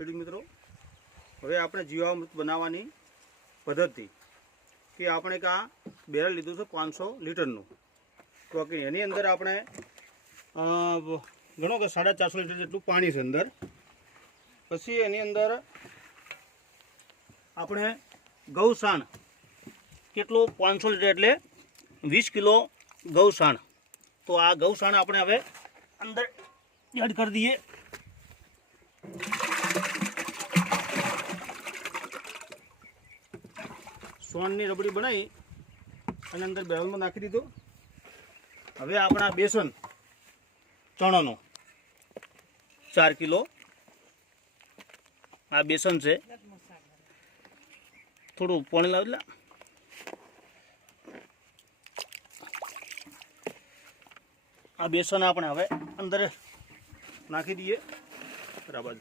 ખેડૂત મિત્રો, હવે આપણે જીવામૃત બનાવવાની પદ્ધતિ કે આપણે એક આ બેરલ લીધું છે પાંચસો લીટરનું. કે એની અંદર આપણે ઘણો કે સાડા ચારસો લીટર જેટલું પાણી છે અંદર. પછી એની અંદર આપણે ગૌસાણ કેટલું? પાંચસો લીટર એટલે વીસ કિલો ગૌસાણ તો આ ગૌસાણ આપણે હવે અંદર એડ કરી દઈએ. સોનની રબડી બનાવી અને અંદર બેરલમાં નાખી દીધું. હવે આપણા બેસન ચણાનો. ચાર કિલો. આ બેસન છે. થોડું પાણી લાવી લા આ બેસન આપણે હવે અંદર નાખી દઈએ. બરાબર.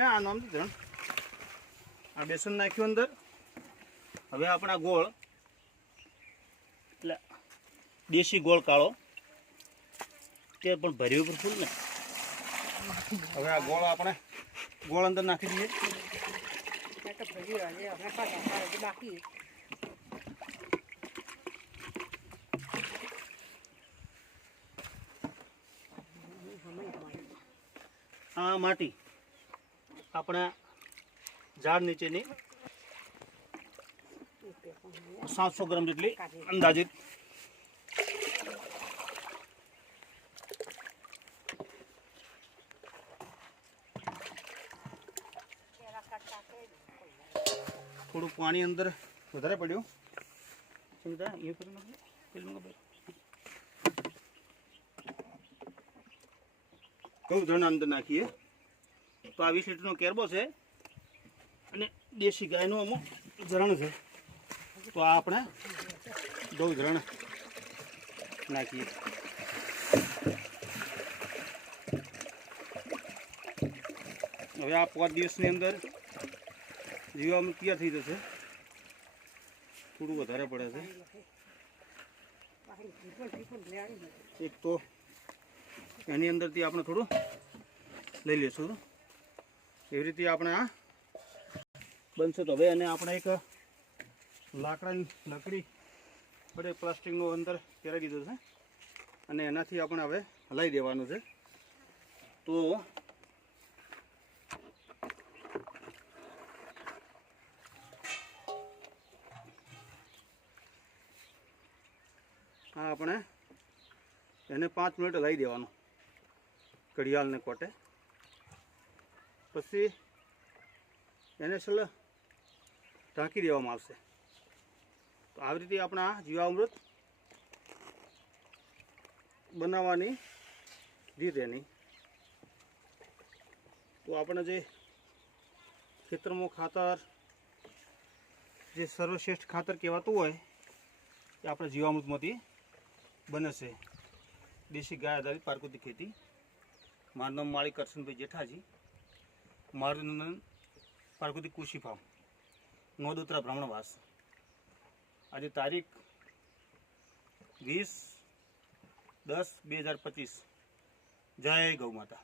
એ, આ નામ દીધું આ બેસન નાખ્યું અંદર. હવે આપણા ગોળ. એટલે દેશી ગોળ કાળો. તે પણ ભર્યું પર ફૂલ ને. હવે આ ગોળ આપણે ગોળ અંદર નાખી દઈએ. આ માટી. આપણા ઝાડ નીચેની સાતસો ગ્રામ જેટલી અંદાજિત થોડું પાણી અંદર વધારે પડ્યું. નાખો પેલું નાખો. ધણ અંદર નાખીએ? તો આ વીસ લીટરનો કેરબો છે અને દેશી ગાયનું અમુક ઝરણ છે. તો આ આપણે બહુ ઝરણ નાખીએ. હવે આ પાંચ દિવસની અંદર જીવામાં તૈયાર થઈ જશે. થોડું વધારે પડે છે. એક તો એની અંદરથી આપણે થોડું લઈ લઈશું એવી રીતે આપણે આ બનશે તો હવે એને આપણે એક લાકડાની લકડી વડે પ્લાસ્ટિકનો અંદર પહેરાવી દીધો છે. અને એનાથી આપણે હવે હલાવી દેવાનું છે. તો આ આપણે એને પાંચ મિનિટ હલાવી દેવાનું. ઘડિયાળને કોટે. પછી એને છેલ્લે ઢાંકી દેવામાં આવશે. તો આવી રીતે આપણે જીવામૃત બનાવવાની રીત એની. તો આપણે જે ખેતરમાં ખાતર, જે સર્વશ્રેષ્ઠ ખાતર કહેવાતું હોય, એ આપણે જીવામૃતમાંથી બને છે. દેશી ગાય આધારિત પારકુતી ખેતી. મારું નામ માળી કરશનભાઈ જેઠાજી. મારું પ્રાકૃતિક પારકુતી કૃષિ ફાર્મ નોદોત્રા ભ્રમણવાસ આજે તારીખ વીસ દસ બે હજાર પચીસ. જય ગૌ માતા.